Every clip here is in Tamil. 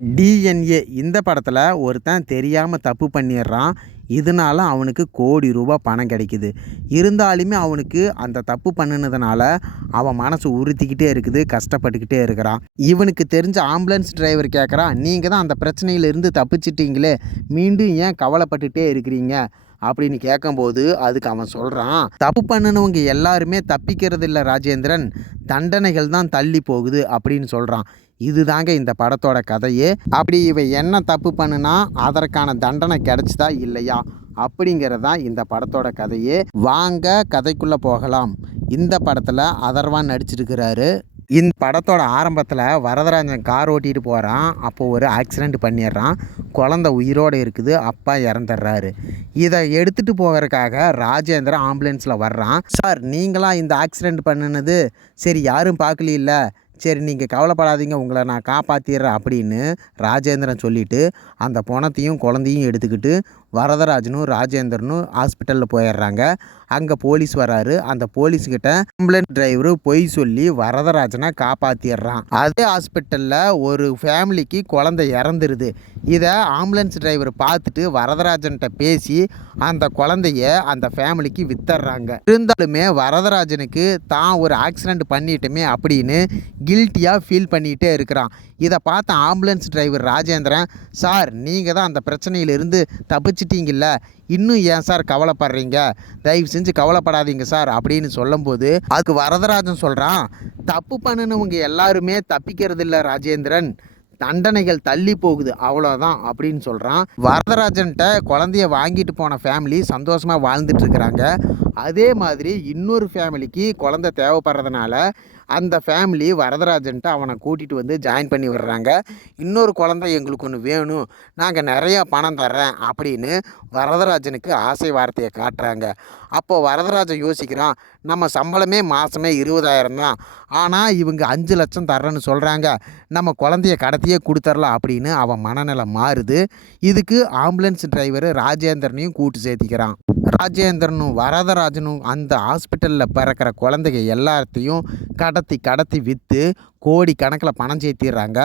டிஎன்ஏ இந்த படத்தில் ஒருத்தன் தெரியாமல் தப்பு பண்ணிடுறான். இதனால அவனுக்கு கோடி ரூபா பணம் கிடைக்குது. இருந்தாலுமே அவனுக்கு அந்த தப்பு பண்ணினதுனால அவன் மனசு உறுத்திக்கிட்டே இருக்குது, கஷ்டப்பட்டுக்கிட்டே இருக்கிறான். இவனுக்கு தெரிஞ்ச ஆம்புலன்ஸ் டிரைவர் கேட்குறான், நீங்கள் தான் அந்த பிரச்சனையிலேருந்து தப்பிச்சிட்டிங்களே, மீண்டும் ஏன் கவலைப்பட்டுட்டே இருக்கிறீங்க அப்படின்னு கேட்கும்போது அதுக்கு அவன் சொல்கிறான், தப்பு பண்ணினவங்க எல்லாருமே தப்பிக்கிறது இல்லை ராஜேந்திரன், தண்டனைகள் தான் தள்ளி போகுது அப்படின்னு சொல்கிறான். இதுதாங்க இந்த படத்தோட கதையே. அப்படி இவன் என்ன தப்பு பண்ணுனா அதற்கான தண்டனை கிடைச்சதா இல்லையா அப்படிங்கிறது தான் இந்த படத்தோட கதையே. வாங்க கதைக்குள்ளே போகலாம். இந்த படத்தில் அதர்வான் நடிச்சிருக்கிறாரு. இந்த படத்தோட ஆரம்பத்தில் வரதராஜன் கார் ஓட்டிகிட்டு போகிறான். அப்போது ஒரு ஆக்சிடெண்ட் பண்ணிடுறான். குழந்த உயிரோடு இருக்குது, அப்பா இறந்துடுறாரு. இதை எடுத்துகிட்டு போகிறதுக்காக ராஜேந்திரன் ஆம்புலன்ஸில் வர்றான். சார் நீங்களாம் இந்த ஆக்சிடெண்ட் பண்ணினது சரி யாரும் பார்க்கல, சரி நீங்கள் கவலைப்படாதீங்க, உங்களை நான் காப்பாற்றிடுறேன் அப்படின்னு ராஜேந்திரன் சொல்லிவிட்டு அந்த பணத்தையும் குழந்தையும் எடுத்துக்கிட்டு வரதராஜனும் ராஜேந்திரனும் ஹாஸ்பிட்டலில் போயிடுறாங்க. அங்கே போலீஸ் வராரு. அந்த போலீஸ்கிட்ட ஆம்புலன்ஸ் டிரைவரு பொய் சொல்லி வரதராஜனை காப்பாற்றிடுறான். அதே ஹாஸ்பிட்டலில் ஒரு ஃபேமிலிக்கு குழந்தை இறந்துருது. இதை ஆம்புலன்ஸ் டிரைவர் பார்த்துட்டு வரதராஜன்கிட்ட பேசி அந்த குழந்தைய அந்த ஃபேமிலிக்கு வித்துடுறாங்க. இருந்தாலுமே வரதராஜனுக்கு தான் ஒரு ஆக்சிடெண்ட் பண்ணிட்டோமே அப்படின்னு கில்ட்டியாக ஃபீல் பண்ணிகிட்டே இருக்கிறான். இதை பார்த்த ஆம்புலன்ஸ் டிரைவர் ராஜேந்திரன், சார் நீங்கள் தான் அந்த பிரச்சனையிலிருந்து தப்பிச்சிட்டிங்கல்ல, இன்னும் ஏன் சார் கவலைப்படுறீங்க, தயவு செஞ்சு கவலைப்படாதீங்க சார் அப்படின்னு சொல்லும்போது அதுக்கு வரதராஜன் சொல்கிறான், தப்பு பண்ணினவங்க எல்லாருமே தப்பிக்கிறது இல்லை ராஜேந்திரன், தண்டனைகள் தள்ளி போகுது அவ்வளோதான் அப்படின்னு சொல்கிறான். வரதராஜன்கிட்ட குழந்தைய வாங்கிட்டு போன ஃபேமிலி சந்தோஷமாக வாழ்ந்துட்டு இருக்கிறாங்க. அதே மாதிரி இன்னொரு ஃபேமிலிக்கு குழந்தை தேவைப்படுறதுனால அந்த ஃபேமிலி வரதராஜன்ட்டு அவனை கூட்டிகிட்டு வந்து ஜாயின் பண்ணி விடுறாங்க. இன்னொரு குழந்தை எங்களுக்கு ஒன்று வேணும், நாங்கள் நிறையா பணம் தர்றேன் அப்படின்னு வரதராஜனுக்கு ஆசை வார்த்தையை காட்டுறாங்க. அப்போது வரதராஜன் யோசிக்கிறான், நம்ம சம்பளமே மாதமே 20,000 தான், ஆனால் இவங்க 5 லட்சம் தர்றேன்னு சொல்கிறாங்க, நம்ம குழந்தைய கடத்தியே கொடுத்துர்லாம் அப்படின்னு அவன் மனநிலை மாறுது. இதுக்கு ஆம்புலன்ஸ் டிரைவர் ராஜேந்திரனையும் கூட்டு சேர்த்திக்கிறான். ராஜேந்திரனும் வரதராஜனும் அந்த ஹாஸ்பிட்டலில் பிறக்கிற குழந்தைங்க எல்லாத்தையும் கடத்தி விற்று கோடி கணக்கில் பணம் சேர்த்திடுறாங்க.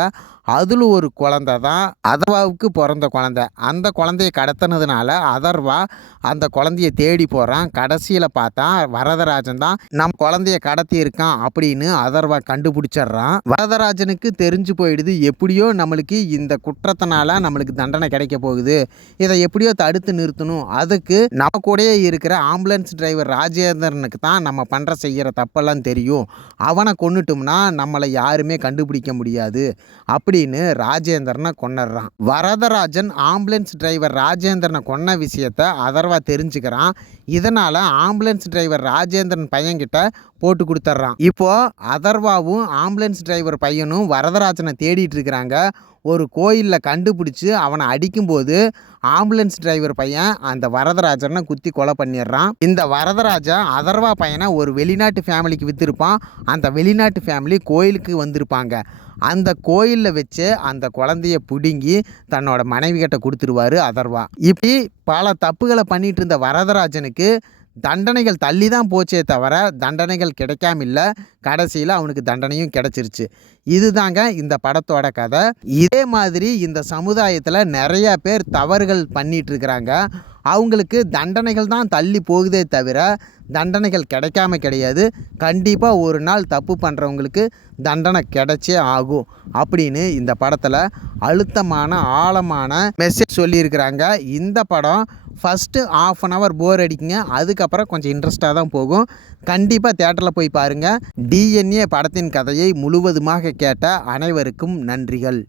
அதில் ஒரு குழந்தை தான் அதர்வாவுக்கு பிறந்த குழந்தை. அந்த குழந்தைய கடத்தினதுனால அதர்வா அந்த குழந்தைய தேடி போகிறான். கடைசியில் பார்த்தா வரதராஜன் தான் நம்ம குழந்தைய கடத்தி இருக்கான் அப்படின்னு அதர்வா கண்டுபிடிச்சிட்றான். வரதராஜனுக்கு தெரிஞ்சு போயிடுது, எப்படியோ நம்மளுக்கு இந்த குற்றத்தினால நம்மளுக்கு தண்டனை கிடைக்க போகுது, இதை எப்படியோ தடுத்து நிறுத்தணும், அதுக்கு நம்ம கூடயே இருக்கிற ஆம்புலன்ஸ் டிரைவர் ராஜேந்திரனுக்கு தான் நம்ம செய்கிற தப்பெல்லாம் தெரியும், அவனை கொன்னுட்டோம்னா நம்மளை யாருமே கண்டுபிடிக்க முடியாது அப்படின்னு ராஜேந்திரனை கொன்னுடுறான். வரதராஜன் ஆம்புலன்ஸ் டிரைவர் ராஜேந்திரனை கொன்ன விஷயத்த அதர்வா தெரிஞ்சுக்கிறான். இதனால் ஆம்புலன்ஸ் டிரைவர் ராஜேந்திரன் பையன்கிட்ட போட்டு கொடுத்துட்றான். இப்போது அதர்வாவும் ஆம்புலன்ஸ் டிரைவர் பையனும் வரதராஜனை தேடிட்டு இருக்கிறாங்க. ஒரு கோயிலில் கண்டுபிடிச்சி அவனை அடிக்கும்போது ஆம்புலன்ஸ் டிரைவர் பையன் அந்த வரதராஜனை குத்தி கொலை பண்ணிடுறான். இந்த வரதராஜன் அதர்வா பையனை ஒரு வெளிநாட்டு ஃபேமிலிக்கு விற்றுருப்பான். அந்த வெளிநாட்டு ஃபேமிலி கோயிலுக்கு வந்திருப்பாங்க. அந்த கோயிலில் வச்சு அந்த குழந்தைய பிடுங்கி தன்னோட மனைவி கிட்ட கொடுத்துருவாரு அதர்வா. இப்படி பல தப்புகளை பண்ணிட்டு இருந்த வரதராஜனுக்கு தண்டனைகள் தள்ளி தான் போச்சே தவிர தண்டனைகள் கிடைக்காம இல்லை. கடைசியில் அவனுக்கு தண்டனையும் கிடைச்சிருச்சு. இதுதாங்க இந்த படத்தோட கதை. இதே மாதிரி இந்த சமுதாயத்தில் நிறையா பேர் தவறுகள் பண்ணிட்டு இருக்கிறாங்க. அவங்களுக்கு தண்டனைகள் தான் தள்ளி போகுதே தவிர தண்டனைகள் கிடைக்காம கிடையாது. கண்டிப்பாக ஒரு நாள் தப்பு பண்ணுறவங்களுக்கு தண்டனை கிடைச்சே ஆகும் அப்படின்னு இந்த படத்தில் அழுத்தமான ஆழமான மெசேஜ் சொல்லியிருக்கிறாங்க. இந்த படம் ஃபஸ்ட்டு 1/2 hour போர் அடிக்குங்க, அதுக்கப்புறம் கொஞ்சம் இன்ட்ரெஸ்ட்டாக தான் போகும். கண்டிப்பாக தியேட்டரில் போய் பாருங்கள். டிஎன்ஏ படத்தின் கதையை முழுவதுமாக கேட்ட அனைவருக்கும் நன்றிகள்.